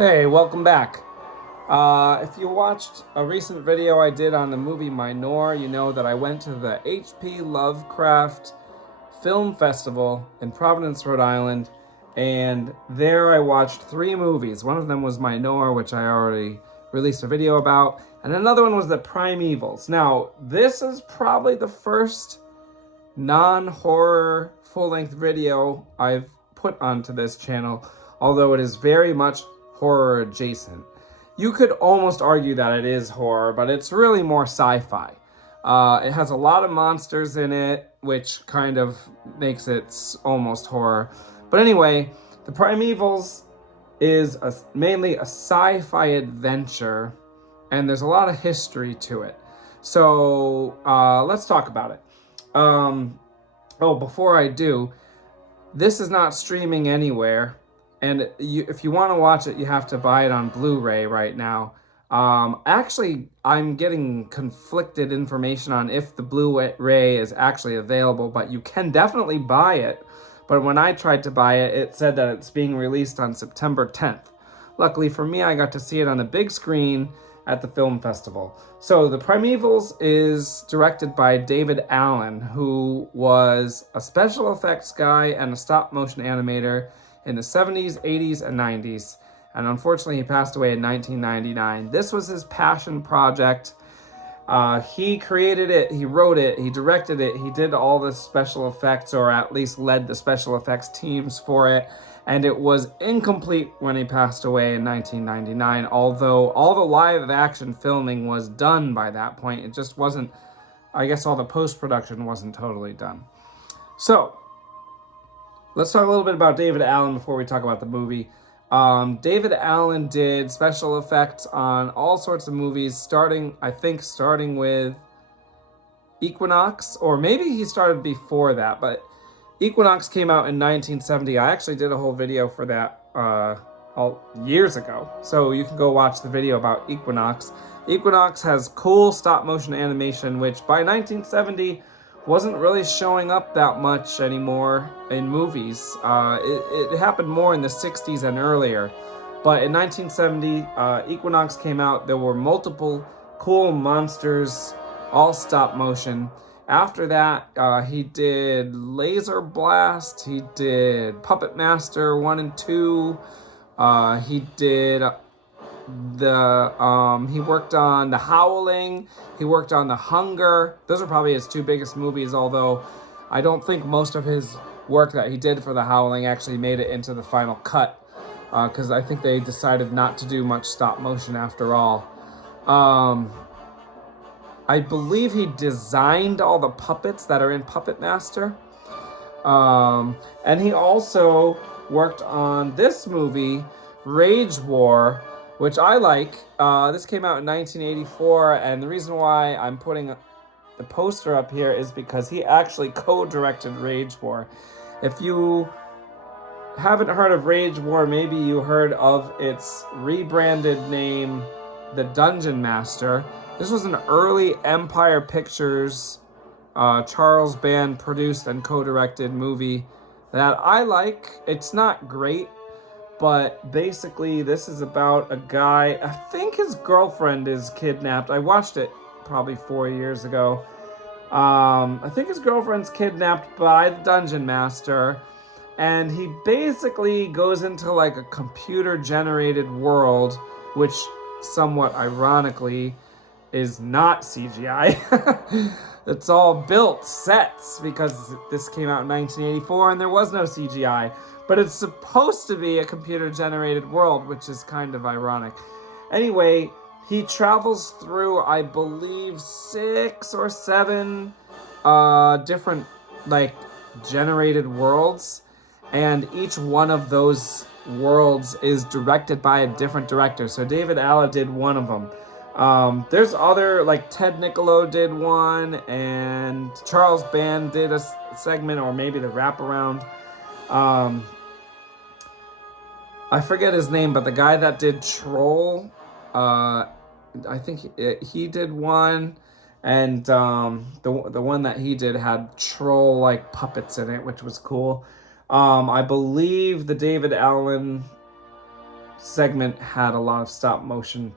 Hey, welcome back. If you watched a recent video I did on the movie Minor, you know that I went to the H.P. Lovecraft Film Festival in Providence, Rhode Island, and there I watched 3 movies. One of them was Minor, which I already released a video about, and another one was the Primevals. Now, this is probably the first non-horror full-length video I've put onto this channel, although it is very much horror adjacent. You could almost argue that it is horror, but it's really more sci-fi. It has a lot of monsters in it, which kind of makes it almost horror. But anyway, the Primevals is mainly a sci-fi adventure, and there's a lot of history to it. So let's talk about it. Before I do, this is not streaming anywhere. And if you want to watch it, you have to buy it on Blu-ray right now. Actually, I'm getting conflicted information on if the Blu-ray is actually available, but you can definitely buy it. But when I tried to buy it, it said that it's being released on September 10th. Luckily for me, I got to see it on the big screen at the film festival. So The Primevals is directed by David Allen, who was a special effects guy and a stop-motion animator in the 70s, 80s, and 90s. And unfortunately, he passed away in 1999. This was his passion project. He created it, he wrote it, he directed it, he did all the special effects, or at least led the special effects teams for it. And it was incomplete when he passed away in 1999, although all the live action filming was done by that point. It just wasn't, I guess all the post-production wasn't totally done. So, let's talk a little bit about David Allen before we talk about the movie. David Allen did special effects on all sorts of movies, starting with Equinox, or maybe he started before that, but Equinox came out in 1970. I actually did a whole video for that years ago, so you can go watch the video about Equinox. Equinox has cool stop-motion animation, which by 1970 wasn't really showing up that much anymore in movies. It happened more in the 60s and earlier. But in 1970, Equinox came out. There were multiple cool monsters, all stop motion. After that, he did Laser Blast. He did Puppet Master 1 and 2. He did he worked on The Howling, he worked on The Hunger. Those are probably his 2 biggest movies, although I don't think most of his work that he did for The Howling actually made it into the final cut, because I think they decided not to do much stop motion after all. I believe he designed all the puppets that are in Puppet Master. And he also worked on this movie, Rage War, which I like. This came out in 1984, and the reason why I'm putting the poster up here is because he actually co-directed Rage War. If you haven't heard of Rage War, maybe you heard of its rebranded name, The Dungeon Master. This was an early Empire Pictures, Charles Band produced and co-directed movie that I like. It's not great, but basically this is about a guy, I think his girlfriend is kidnapped. I watched it probably 4 years ago. I think his girlfriend's kidnapped by the Dungeon Master, and he basically goes into like a computer-generated world, which somewhat ironically is not CGI. It's all built sets, because this came out in 1984 and there was no CGI. But it's supposed to be a computer-generated world, which is kind of ironic. Anyway, he travels through, I believe, 6 or 7 different, generated worlds. And each one of those worlds is directed by a different director. So David Allen did one of them. There's other, Ted Niccolo did one, and Charles Band did a segment, or maybe the wraparound. I forget his name, but the guy that did Troll, I think he did one, and the one that he did had troll-like puppets in it, which was cool. I believe the David Allen segment had a lot of stop motion,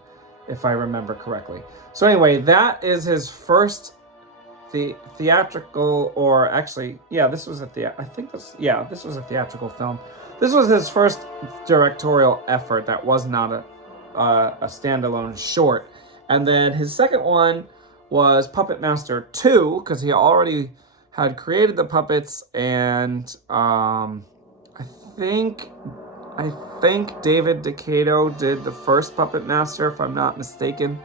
if I remember correctly. So anyway, that is his first theatrical, or actually, yeah, this was a this was a theatrical film. This was his first directorial effort that was not a standalone short. And then his second one was Puppet Master 2, because he already had created the puppets, and I think David DeCato did the first Puppet Master, if I'm not mistaken,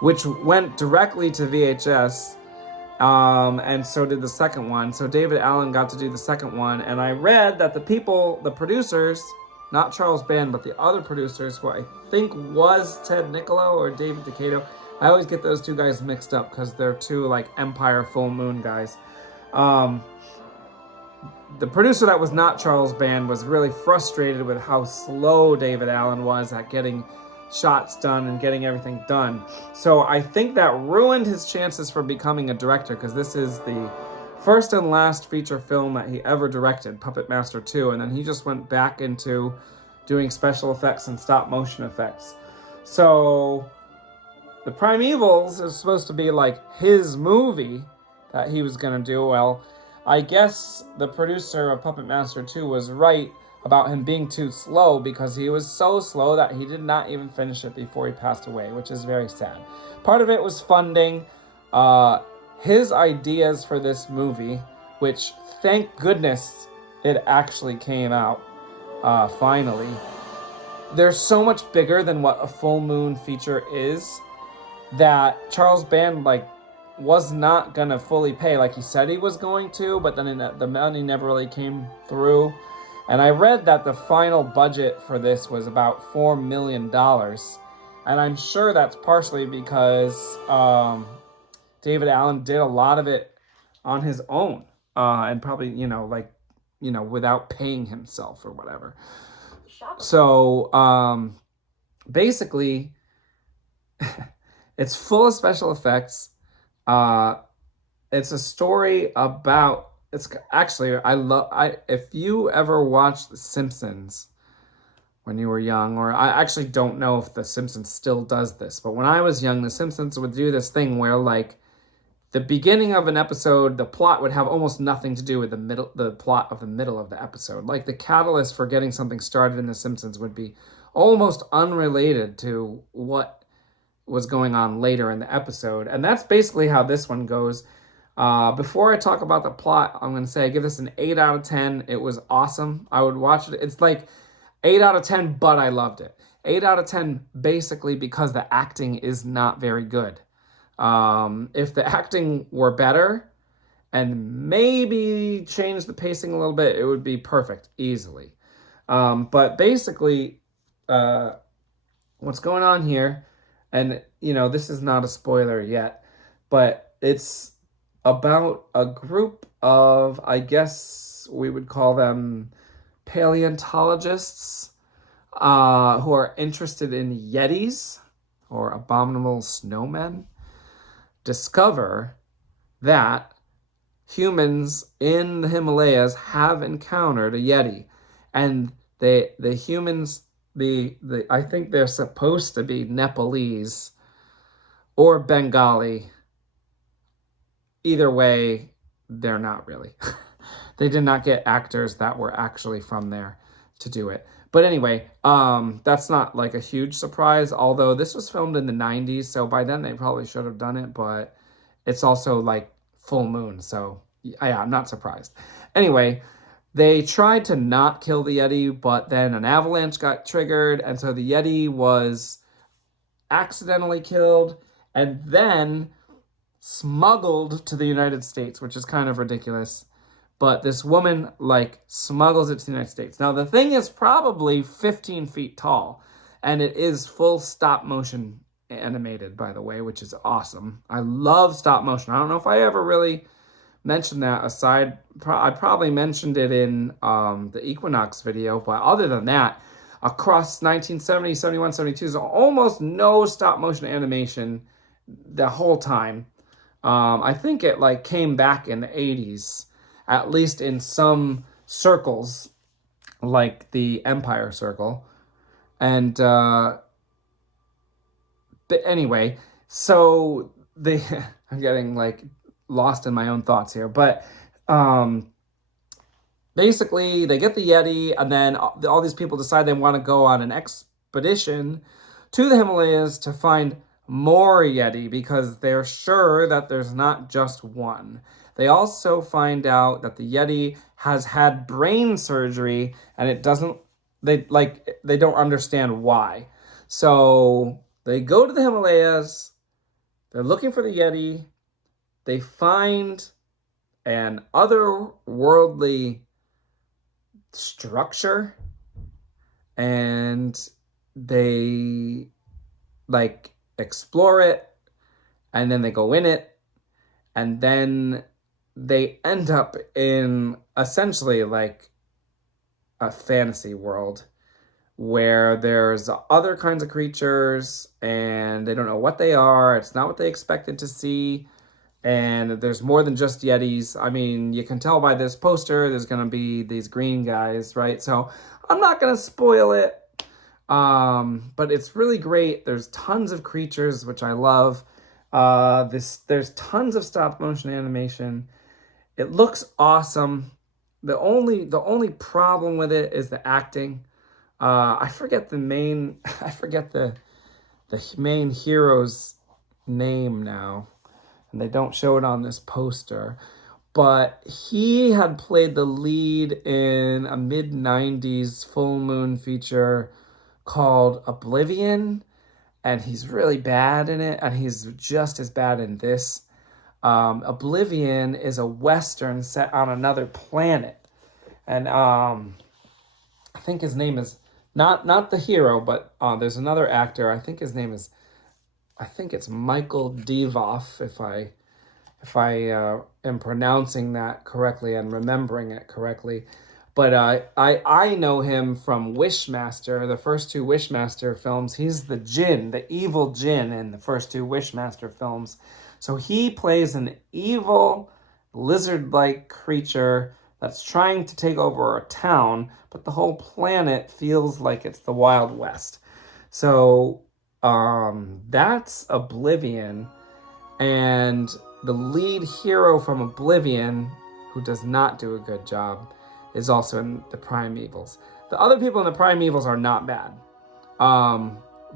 which went directly to VHS, and so did the second one. So David Allen got to do the second one, and I read that the producers, not Charles Band, but the other producers, who I think was Ted Niccolo or David DeCato. I always get those two guys mixed up because they're two like Empire Full Moon guys. The producer that was not Charles Band was really frustrated with how slow David Allen was at getting shots done and getting everything done. So I think that ruined his chances for becoming a director, because this is the first and last feature film that he ever directed, Puppet Master 2, and then he just went back into doing special effects and stop motion effects. So the Primevals is supposed to be like his movie that he was going to do. Well, I guess the producer of Puppet Master 2 was right about him being too slow, because he was so slow that he did not even finish it before he passed away, which is very sad. Part of it was funding. His ideas for this movie, which thank goodness it actually came out finally, they're so much bigger than what a full moon feature is that Charles Band was not gonna fully pay like he said he was going to, but then the money never really came through. And I read that the final budget for this was about $4 million, and I'm sure that's partially because David Allen did a lot of it on his own, and probably without paying himself or whatever. So basically, it's full of special effects. It's a story about. It's actually, if you ever watched The Simpsons when you were young, or I actually don't know if The Simpsons still does this, but when I was young, The Simpsons would do this thing where the beginning of an episode, the plot would have almost nothing to do with the plot of the middle of the episode. Like the catalyst for getting something started in The Simpsons would be almost unrelated to what was going on later in the episode. And that's basically how this one goes. Before I talk about the plot, I'm going to say I give this an 8 out of 10. It was awesome. I would watch it. It's like 8 out of 10, but I loved it. 8 out of 10 basically because the acting is not very good. If the acting were better and maybe change the pacing a little bit, it would be perfect, easily. But basically, what's going on here, and this is not a spoiler yet, but it's about a group of, I guess we would call them paleontologists, who are interested in Yetis, or abominable snowmen, discover that humans in the Himalayas have encountered a Yeti. And the humans, I think they're supposed to be Nepalese or Bengali. Either way, they're not really. They did not get actors that were actually from there to do it. But anyway, that's not like a huge surprise, although this was filmed in the 90s, so by then they probably should have done it, but it's also like full moon, so yeah, I'm not surprised. Anyway, they tried to not kill the Yeti, but then an avalanche got triggered, and so the Yeti was accidentally killed, and then smuggled to the United States, which is kind of ridiculous. But this woman smuggles it to the United States. Now the thing is probably 15 feet tall, and it is full stop motion animated, by the way, which is awesome. I love stop motion. I don't know if I ever really mentioned that aside. I probably mentioned it in the Equinox video, but other than that, across 1970, 71, 72, there's almost no stop motion animation the whole time. I think it came back in the 80s, at least in some circles, like the Empire Circle. And but anyway, so they I'm getting like lost in my own thoughts here, but basically they get the Yeti, and then all these people decide they want to go on an expedition to the Himalayas to find more Yeti because they're sure that there's not just one. They also find out that the Yeti has had brain surgery, and it doesn't they don't understand why. So they go to the Himalayas, they're looking for the Yeti, they find an otherworldly structure, and they like explore it, and then they go in it, and then they end up in essentially like a fantasy world where there's other kinds of creatures and they don't know what they are. It's not what they expected to see. And there's more than just Yetis. I mean, you can tell by this poster, there's going to be these green guys, right? So I'm not going to spoil it. But it's really great. There's tons of creatures, which I love. There's tons of stop motion animation. It looks awesome. The only problem with it is the acting. I forget the main hero's name now, and they don't show it on this poster. But he had played the lead in a mid-90s full moon feature called Oblivion, and he's really bad in it, and he's just as bad in this. Oblivion is a Western set on another planet, and I think his name is not the hero, but there's another actor. I think it's Michael Devoff, if I am pronouncing that correctly and remembering it correctly. But I know him from Wishmaster, the first two Wishmaster films. He's the Jinn, the evil Jinn in the first two Wishmaster films. So he plays an evil lizard-like creature that's trying to take over a town, but the whole planet feels like it's the Wild West. So that's Oblivion, and the lead hero from Oblivion, who does not do a good job, is also in the Primevals. The other people in the Primevals are not bad,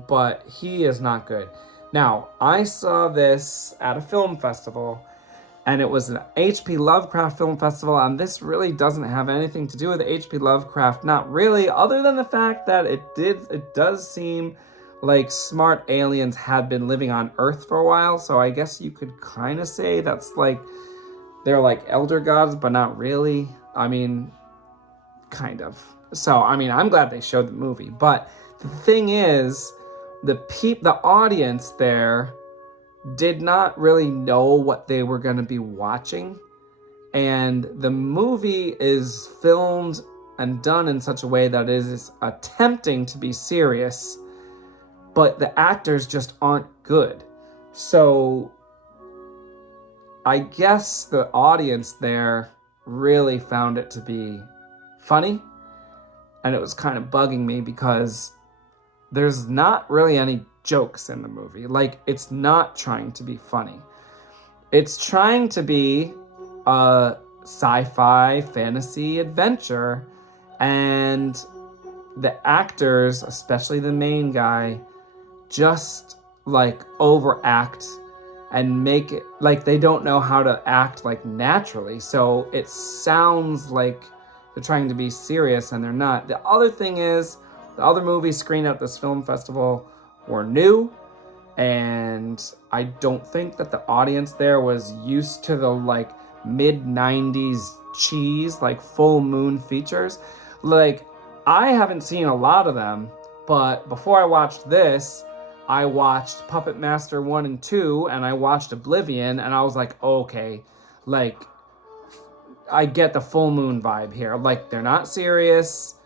but he is not good. Now, I saw this at a film festival, and it was an H.P. Lovecraft film festival, and this really doesn't have anything to do with H.P. Lovecraft, not really, other than the fact that it does seem like smart aliens had been living on Earth for a while, so I guess you could kind of say that's like, they're like elder gods, but not really. I mean, kind of. So, I mean, I'm glad they showed the movie, but the thing is, the audience there did not really know what they were going to be watching, and the movie is filmed and done in such a way that it is attempting to be serious, but the actors just aren't good. So I guess the audience there really found it to be funny, and it was kind of bugging me because there's not really any jokes in the movie. Like, it's not trying to be funny. It's trying to be a sci-fi fantasy adventure, and the actors, especially the main guy, just like overact and make it like they don't know how to act like naturally. So it sounds like they're trying to be serious and they're not. The other thing is, the other movies screened at this film festival were new, and I don't think that the audience there was used to the like mid-90s cheese, like full moon features. Like, I haven't seen a lot of them, but before I watched this, I watched Puppet Master 1 and 2, and I watched Oblivion, and I was like, okay, like, I get the full moon vibe here. Like, they're not serious.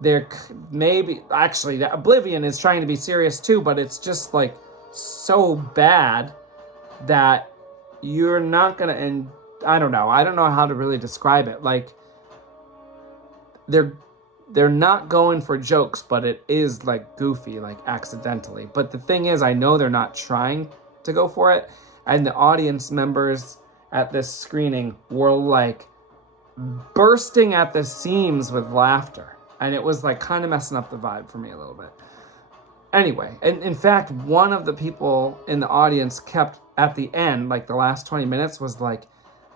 They're maybe, actually, the Oblivion is trying to be serious too, but it's just like so bad that you're not gonna, and I don't know how to really describe it. Like, they're they're not going for jokes, but it is like goofy, like accidentally. But the thing is, I know they're not trying to go for it, and the audience members at this screening were like bursting at the seams with laughter, and it was like kind of messing up the vibe for me a little bit. Anyway, and in fact, one of the people in the audience kept at the end, like the last 20 minutes, was like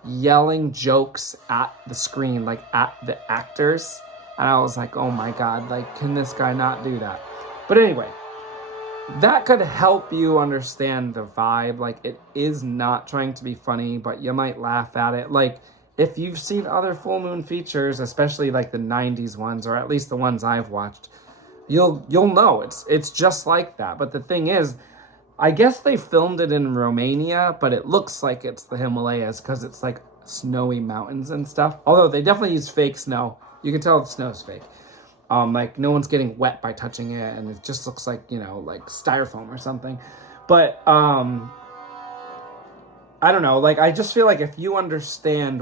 yelling jokes at the screen, like at the actors. And I was like, oh my God, like, can this guy not do that? But anyway, that could help you understand the vibe. Like, it is not trying to be funny, but you might laugh at it. Like, if you've seen other full moon features, especially like the 90s ones, or at least the ones I've watched, you'll know it's just like that. But the thing is, I guess they filmed it in Romania, but it looks like it's the Himalayas because it's like snowy mountains and stuff. Although they definitely use fake snow. You can tell the snow's fake. Like no one's getting wet by touching it, and it just looks like, you know, like styrofoam or something. But I don't know, like I just feel like if you understand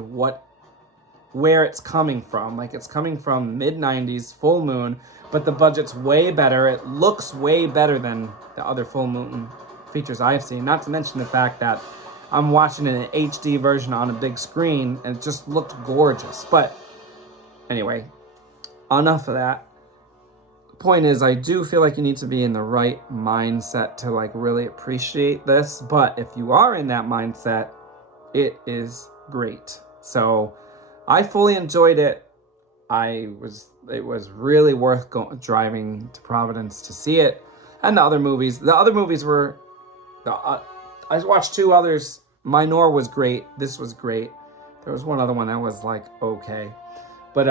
where it's coming from, like it's coming from mid-90s full moon, but the budget's way better. It looks way better than the other full moon features I've seen. Not to mention the fact that I'm watching an HD version on a big screen, and it just looked gorgeous. But anyway, enough of that. The point is, I do feel like you need to be in the right mindset to like really appreciate this. But if you are in that mindset, it is great. So I fully enjoyed it. It was really worth driving to Providence to see it. And the other movies were, I watched two others. Minor was great. This was great. There was one other one that was like, okay. But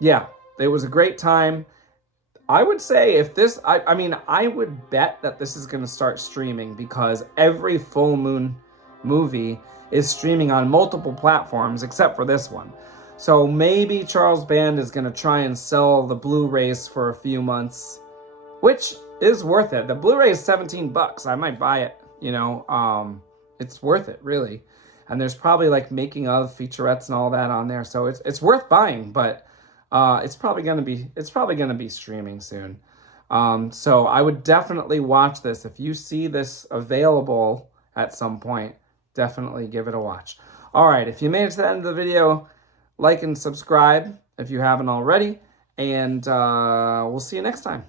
yeah, it was a great time. I would say if this, I mean, I would bet that this is going to start streaming because every full moon movie is streaming on multiple platforms except for this one. So maybe Charles Band is going to try and sell the Blu-rays for a few months, which is worth it. The Blu-ray is $17. I might buy it, you know. It's worth it, really. And there's probably like making of featurettes and all that on there, so it's worth buying, but it's probably going to be streaming soon. So I would definitely watch this. If you see this available at some point, definitely give it a watch. All right, if you made it to the end of the video, like and subscribe if you haven't already, and we'll see you next time.